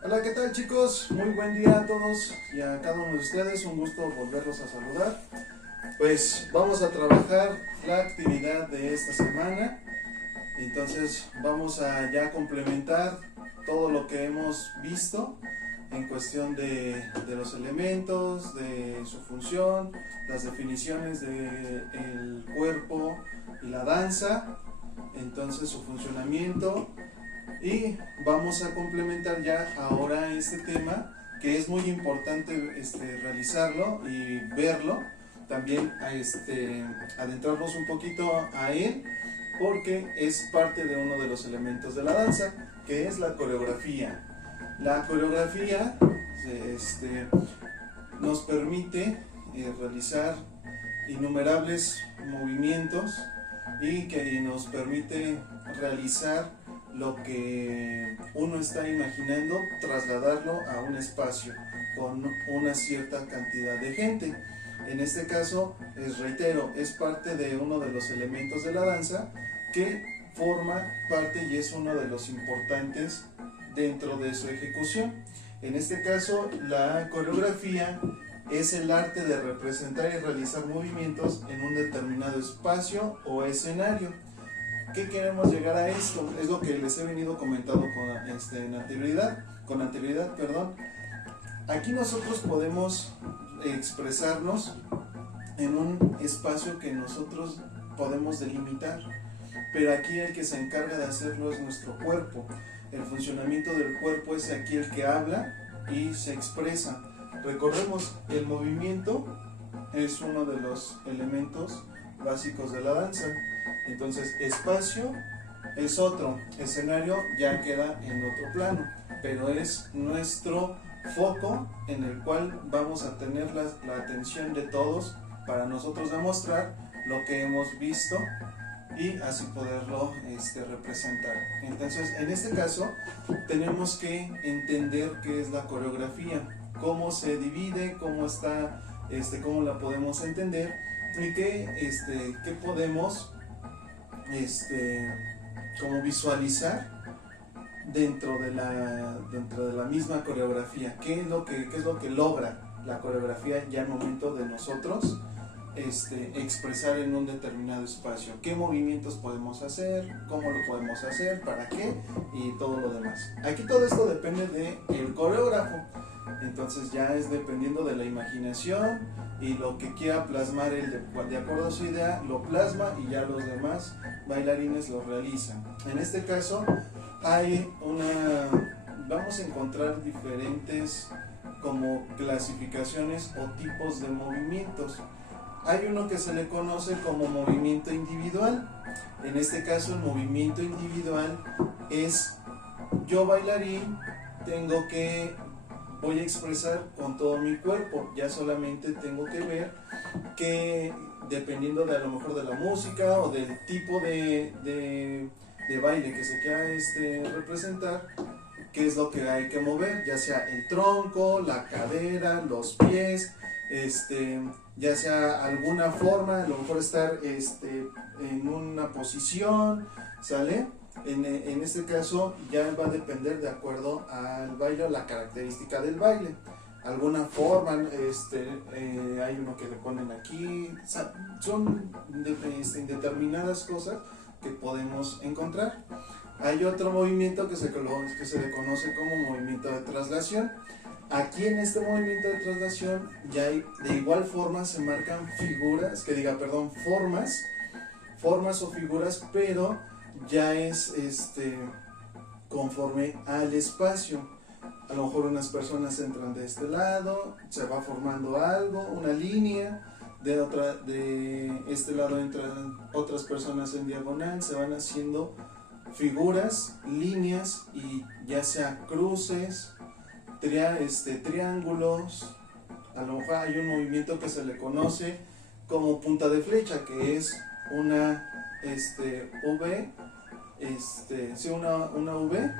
Hola, ¿qué tal, chicos? Muy buen día a todos y a cada uno de ustedes, un gusto volverlos a saludar. Pues vamos a trabajar la actividad de esta semana, entonces vamos a ya complementar todo lo que hemos visto en cuestión de los elementos, de su función, las definiciones del cuerpo y la danza, entonces su funcionamiento. Y vamos a complementar ya ahora este tema que es muy importante realizarlo y verlo, también adentrarnos un poquito a él porque es parte de uno de los elementos de la danza, que es la coreografía. La coreografía nos permite realizar innumerables movimientos y que nos permite realizar lo que uno está imaginando, trasladarlo a un espacio con una cierta cantidad de gente. En este caso, reitero, es parte de uno de los elementos de la danza que forma parte y es uno de los importantes dentro de su ejecución. En este caso, la coreografía es el arte de representar y realizar movimientos en un determinado espacio o escenario. ¿Qué queremos llegar a esto? Es lo que les he venido comentando con anterioridad, perdón. Aquí nosotros podemos expresarnos en un espacio que nosotros podemos delimitar, pero aquí el que se encarga de hacerlo es nuestro cuerpo. El funcionamiento del cuerpo es aquí el que habla y se expresa. Recordemos, el movimiento es uno de los elementos básicos de la danza. Entonces, espacio es otro, escenario ya queda en otro plano, pero es nuestro foco en el cual vamos a tener la atención de todos para nosotros demostrar lo que hemos visto y así poderlo representar. Entonces, en este caso, tenemos que entender qué es la coreografía, cómo se divide, cómo está, cómo la podemos entender y qué podemos como visualizar dentro de la misma coreografía. ¿Qué es lo que logra la coreografía ya al momento de nosotros expresar en un determinado espacio? ¿Qué movimientos podemos hacer? ¿Cómo lo podemos hacer? ¿Para qué? Y todo lo demás. Aquí todo esto depende del coreógrafo. Entonces ya es dependiendo de la imaginación y lo que quiera plasmar él de acuerdo a su idea, lo plasma y ya los demás bailarines lo realizan. En este caso vamos a encontrar diferentes como clasificaciones o tipos de movimientos. Hay uno que se le conoce como movimiento individual. En este caso el movimiento individual es yo bailarín, voy a expresar con todo mi cuerpo, ya solamente tengo que ver que dependiendo de a lo mejor de la música o del tipo de baile que se quiera representar, qué es lo que hay que mover, ya sea el tronco, la cadera, los pies, ya sea alguna forma, a lo mejor estar en una posición, ¿sale? En este caso ya va a depender de acuerdo al baile o la característica del baile. Alguna forma, hay uno que le ponen aquí, o sea, son determinadas cosas que podemos encontrar. Hay otro movimiento que se le conoce como movimiento de traslación. Aquí en este movimiento de traslación ya de igual forma se marcan formas o figuras, pero ya es conforme al espacio. A lo mejor unas personas entran de este lado, se va formando algo, una línea, de este lado entran otras personas en diagonal, se van haciendo figuras, líneas y ya sea cruces, triángulos. A lo mejor hay un movimiento que se le conoce como punta de flecha, que es una V, una V,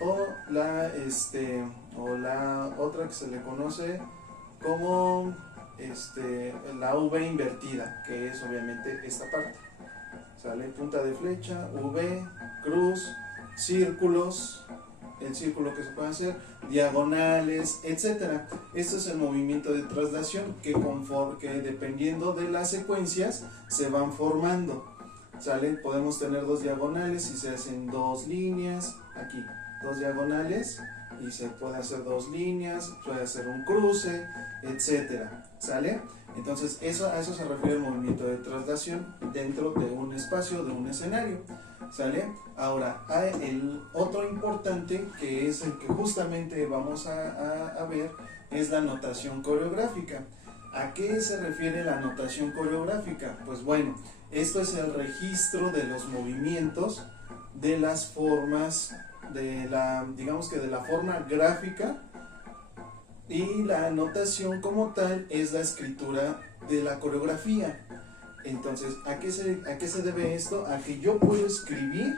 o la otra que se le conoce como la V invertida, que es obviamente esta parte. Sale punta de flecha, V, cruz, círculos, el círculo que se puede hacer, diagonales, etcétera. Esto es el movimiento de traslación que dependiendo de las secuencias se van formando. ¿Sale? Podemos tener dos diagonales y se hacen dos líneas, aquí, dos diagonales y se puede hacer dos líneas, puede hacer un cruce, etcétera. ¿Sale? Entonces a eso se refiere el movimiento de traslación dentro de un espacio, de un escenario. ¿Sale? Ahora, hay el otro importante que es el que justamente vamos a ver, es la notación coreográfica. ¿A qué se refiere la notación coreográfica? Pues bueno, esto es el registro de los movimientos, de las formas, digamos que de la forma gráfica, y la notación como tal es la escritura de la coreografía. Entonces, ¿a qué se debe esto? A que yo puedo escribir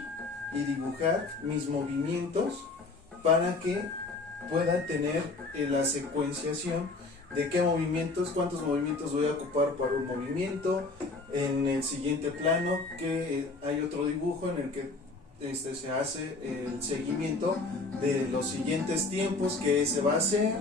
y dibujar mis movimientos para que pueda tener la secuenciación de qué movimientos, cuántos movimientos voy a ocupar para un movimiento. En el siguiente plano que hay otro dibujo en el que se hace el seguimiento de los siguientes tiempos que se va a hacer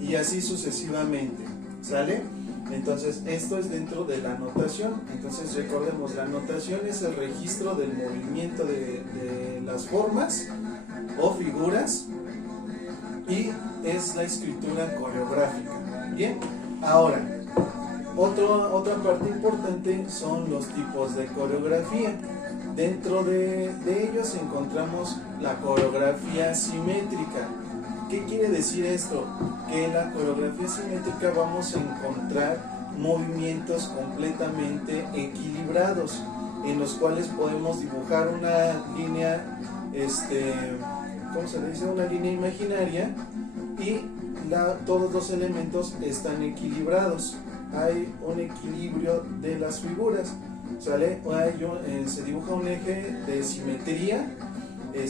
y así sucesivamente. ¿Sale? Entonces esto es dentro de la notación. Entonces recordemos, la notación es el registro del movimiento de las formas o figuras y es la escritura coreográfica. Bien, ahora otra parte importante son los tipos de coreografía. Dentro de ellos encontramos la coreografía simétrica. ¿Qué quiere decir esto? Que en la coreografía simétrica vamos a encontrar movimientos completamente equilibrados, en los cuales podemos dibujar una línea, ¿cómo se le dice? Una línea imaginaria, y todos los elementos están equilibrados. Hay un equilibrio de las figuras, ¿sale? Se dibuja un eje de simetría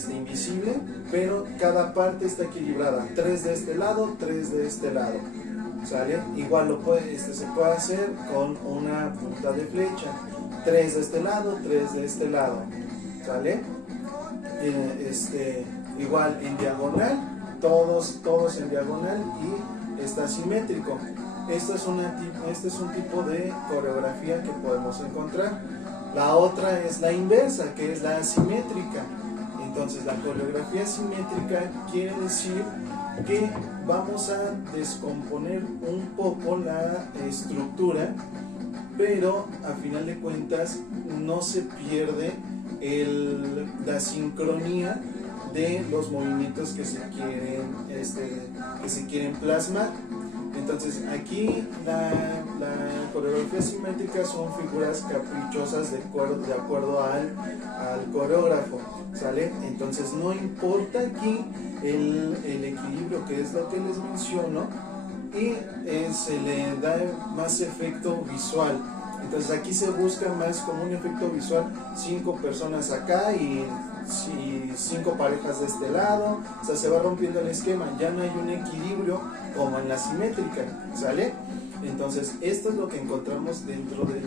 invisible, pero cada parte está equilibrada, 3 de este lado, 3 de este lado, ¿sale? Igual se puede hacer con una punta de flecha, 3 de este lado, 3 de este lado, ¿sale? Igual en diagonal, todos en diagonal, y está simétrico. Este es un tipo de coreografía que podemos encontrar. La otra es la inversa, que es la asimétrica. Entonces, la coreografía simétrica quiere decir que vamos a descomponer un poco la estructura, pero a final de cuentas no se pierde la sincronía de los movimientos que se quieren plasmar. Entonces, aquí la coreografía simétrica son figuras caprichosas de acuerdo al coreógrafo, ¿sale? Entonces, no importa aquí el equilibrio, que es lo que les menciono, y se le da más efecto visual. Entonces, aquí se busca más como un efecto visual, 5 personas acá y 5 parejas de este lado. O sea, se va rompiendo el esquema, ya no hay un equilibrio como en la simétrica, ¿sale? Entonces, esto es lo que encontramos dentro de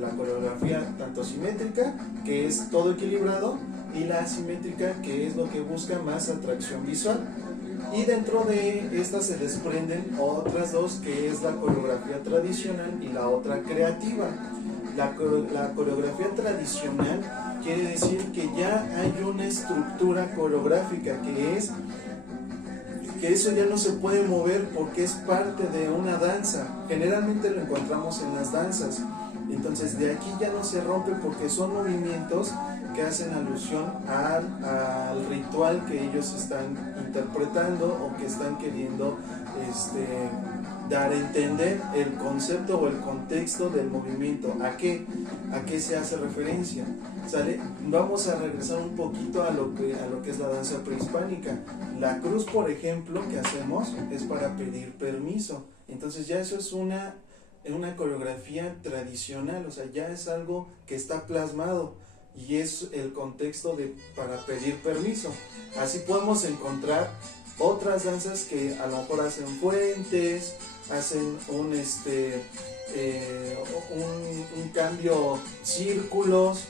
la coreografía, tanto simétrica, que es todo equilibrado, y la asimétrica, que es lo que busca más atracción visual. Y dentro de esta se desprenden otras dos, que es la coreografía tradicional y la otra creativa. La coreografía tradicional quiere decir que ya hay una estructura coreográfica, que eso ya no se puede mover porque es parte de una danza. Generalmente lo encontramos en las danzas. Entonces, de aquí ya no se rompe porque son movimientos que hacen alusión al ritual que ellos están interpretando o que están queriendo dar a entender el concepto o el contexto del movimiento. ¿A qué se hace referencia? ¿Sale? Vamos a regresar un poquito a lo que es la danza prehispánica. La cruz, por ejemplo, que hacemos es para pedir permiso. Entonces ya eso es una coreografía tradicional, o sea, ya es algo que está plasmado y es el contexto para pedir permiso. Así podemos encontrar otras danzas que a lo mejor hacen fuentes, hacen un cambio, círculos,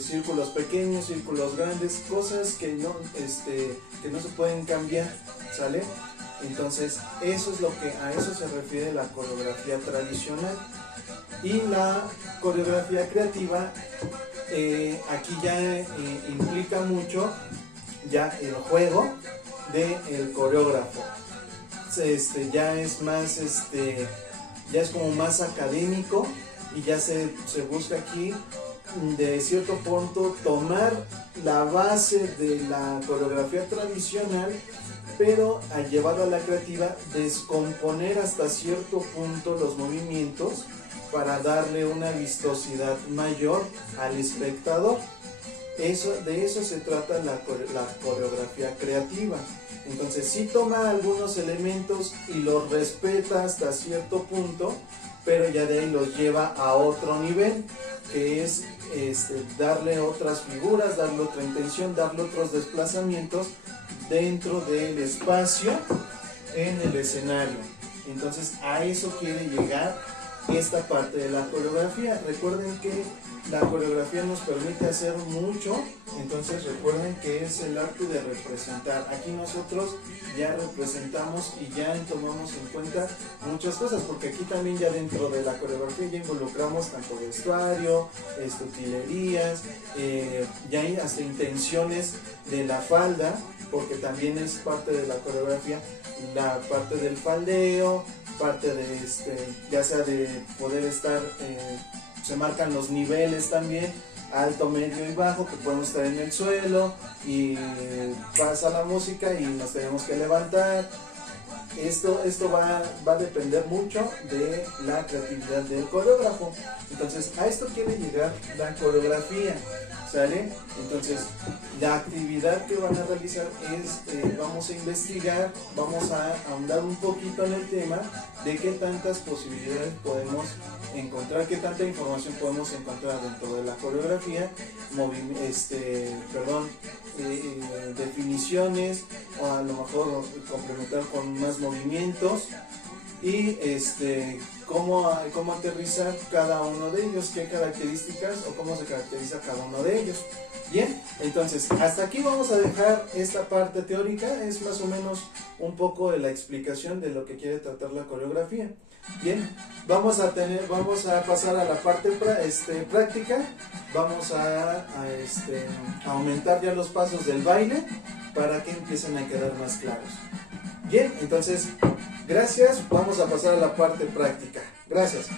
círculos pequeños, círculos grandes, cosas que no se pueden cambiar, ¿sale? Entonces eso es a eso se refiere la coreografía tradicional. Y la coreografía creativa aquí ya implica mucho ya el juego del coreógrafo. Ya es más ya es como más académico, y ya se busca aquí de cierto punto tomar la base de la coreografía tradicional, pero al llevarlo a la creativa, descomponer hasta cierto punto los movimientos para darle una vistosidad mayor al espectador. De eso se trata la coreografía creativa. Entonces sí toma algunos elementos y los respeta hasta cierto punto, pero ya de ahí los lleva a otro nivel, que es darle otras figuras, darle otra intención, darle otros desplazamientos dentro del espacio en el escenario. Entonces a eso quiere llegar esta parte de la coreografía. Recuerden que la coreografía nos permite hacer mucho, entonces recuerden que es el arte de representar. Aquí nosotros ya representamos y ya tomamos en cuenta muchas cosas, porque aquí también ya dentro de la coreografía ya involucramos tanto vestuario, utilerías, ya hay hasta intenciones de la falda, porque también es parte de la coreografía, la parte del faldeo, parte de ya sea de poder estar, se marcan los niveles también, alto, medio y bajo, que podemos estar en el suelo y pasa la música y nos tenemos que levantar. Esto va a depender mucho de la creatividad del coreógrafo. Entonces a esto quiere llegar la coreografía, ¿sale? Entonces la actividad que van a realizar es, vamos a investigar, vamos a ahondar un poquito en el tema de qué tantas posibilidades podemos encontrar, qué tanta información podemos encontrar dentro de la coreografía, definiciones, o a lo mejor complementar con más movimientos, y cómo aterrizar cada uno de ellos, qué características o cómo se caracteriza cada uno de ellos. Bien, entonces hasta aquí vamos a dejar esta parte teórica, es más o menos un poco de la explicación de lo que quiere tratar la coreografía. Bien, vamos a pasar a la parte práctica. Vamos a aumentar ya los pasos del baile para que empiecen a quedar más claros. Bien, entonces gracias, vamos a pasar a la parte práctica. Gracias.